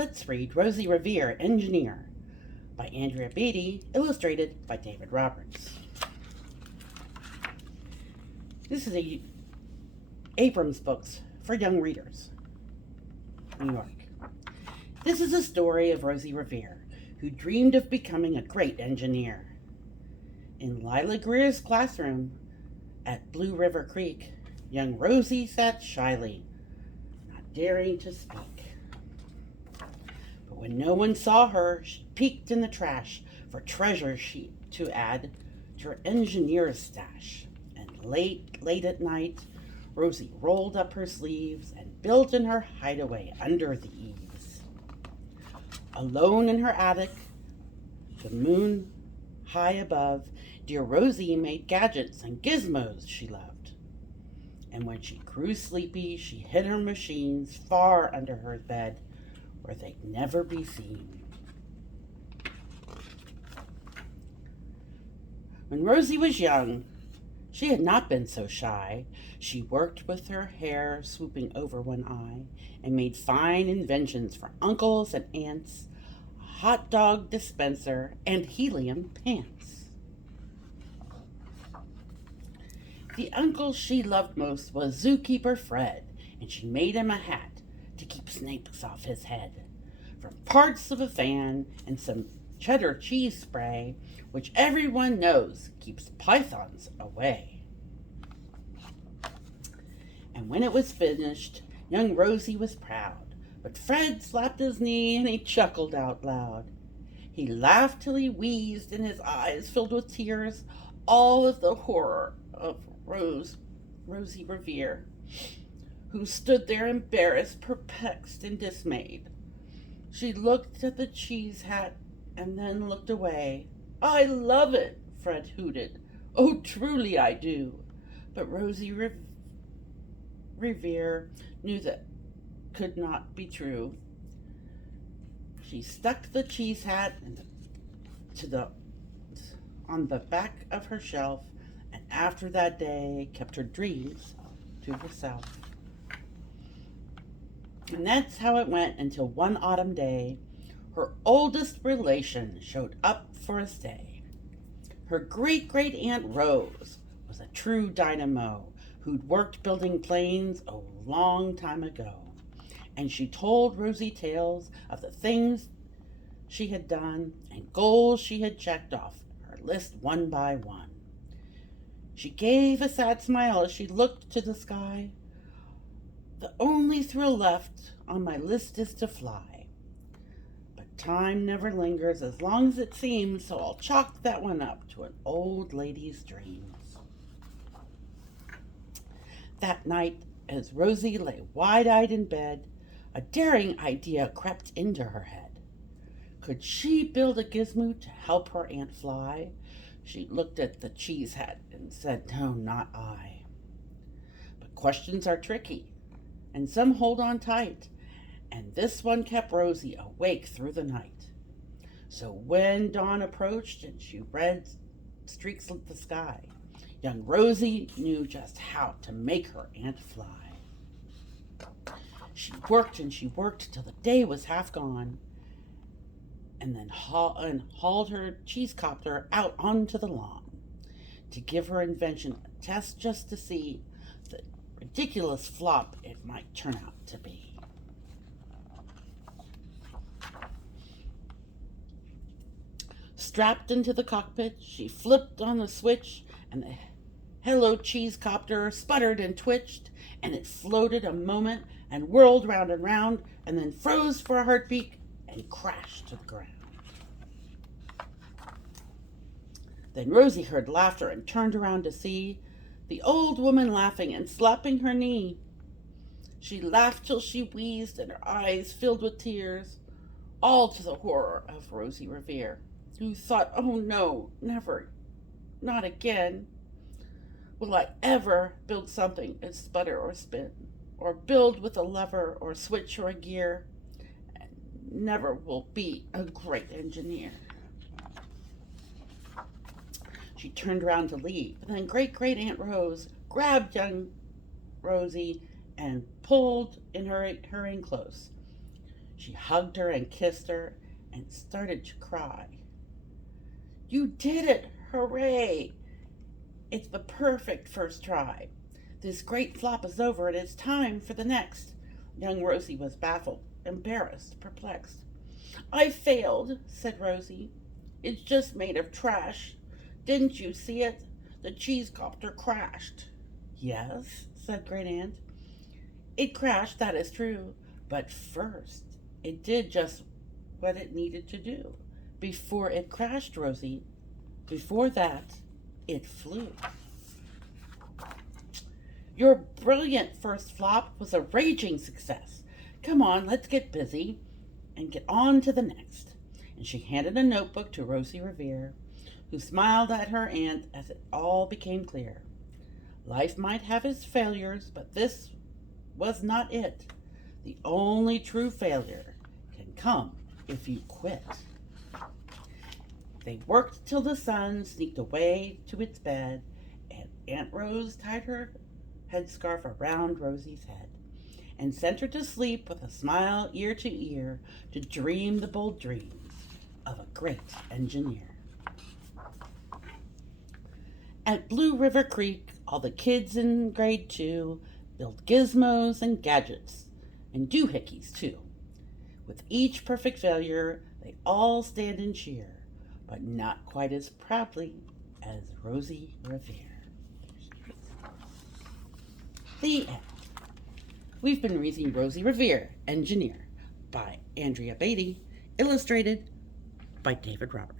Let's read Rosie Revere, Engineer, by Andrea Beaty, illustrated by David Roberts. This is a Abrams books for young readers, New York. This is a story of Rosie Revere, who dreamed of becoming a great engineer. In Lila Greer's classroom at Blue River Creek, young Rosie sat shyly, not daring to speak. But when no one saw her, she peeked in the trash for treasures to add to her engineer's stash. And late at night, Rosie rolled up her sleeves and built in her hideaway under the eaves. Alone in her attic, the moon high above, dear Rosie made gadgets and gizmos she loved. And when she grew sleepy, she hid her machines far under her bed, where they'd never be seen. When Rosie was young, she had not been so shy. She worked with her hair swooping over one eye and made fine inventions for uncles and aunts, a hot dog dispenser, and helium pants. The uncle she loved most was Zookeeper Fred, and she made him a hat to keep snakes off his head, from parts of a fan and some cheddar cheese spray, which everyone knows keeps pythons away. And when it was finished, young Rosie was proud, but Fred slapped his knee and he chuckled out loud. He laughed till he wheezed and his eyes filled with tears, all of the horror of Rosie Revere, who stood there embarrassed, perplexed, and dismayed. She looked at the cheese hat and then looked away. "I love it," Fred hooted. "Oh, truly I do." But Rosie Revere knew that could not be true. She stuck the cheese hat on the back of her shelf, and after that day kept her dreams to herself. And that's how it went until one autumn day, her oldest relation showed up for a stay. Her great-great-aunt Rose was a true dynamo who'd worked building planes a long time ago. And she told Rosie tales of the things she had done and goals she had checked off her list one by one. She gave a sad smile as she looked to the sky. "The only thrill left on my list is to fly. But time never lingers as long as it seems, so I'll chalk that one up to an old lady's dreams." That night, as Rosie lay wide-eyed in bed, a daring idea crept into her head. Could she build a gizmo to help her aunt fly? She looked at the cheese hat and said, "No, not I." But questions are tricky, and some hold on tight, and this one kept Rosie awake through the night. So when dawn approached and she read streaks of the sky, young Rosie knew just how to make her aunt fly. She worked and she worked till the day was half gone, and then hauled her cheese copter out onto the lawn to give her invention a test just to see the ridiculous flop it might turn out to be. Strapped into the cockpit, she flipped on the switch, and the Hello Cheese Copter sputtered and twitched, and it floated a moment and whirled round and round, and then froze for a heartbeat and crashed to the ground. Then Rosie heard laughter and turned around to see the old woman laughing and slapping her knee. She laughed till she wheezed and her eyes filled with tears, all to the horror of Rosie Revere, who thought, "Oh no, never, not again. Will I ever build something and sputter or spin, or build with a lever or switch or a gear, and never will be a great engineer." She turned around to leave, but then Great-Great-Aunt Rose grabbed young Rosie and pulled in her in close. She hugged her and kissed her and started to cry. You did it! Hooray! It's the perfect first try. This great flop is over and it's time for the next. Young Rosie was baffled, embarrassed, perplexed. I failed, said Rosie. It's just made of trash. Didn't you see it? The cheese copter crashed. Yes, said Great Aunt. It crashed, that is true. But first, it did just what it needed to do. Before it crashed, Rosie, before that, it flew. Your brilliant first flop was a raging success. Come on, let's get busy and get on to the next. And she handed a notebook to Rosie Revere, who smiled at her aunt as it all became clear. Life might have its failures, but this was not it. The only true failure can come if you quit. They worked till the sun sneaked away to its bed, and Aunt Rose tied her headscarf around Rosie's head and sent her to sleep with a smile ear to ear to dream the bold dreams of a great engineer. At Blue River Creek, all the kids in grade 2 built gizmos and gadgets and doohickeys too. With each perfect failure, they all stand and cheer, but not quite as proudly as Rosie Revere. The end. We've been reading Rosie Revere, Engineer, by Andrea Beaty, illustrated by David Roberts.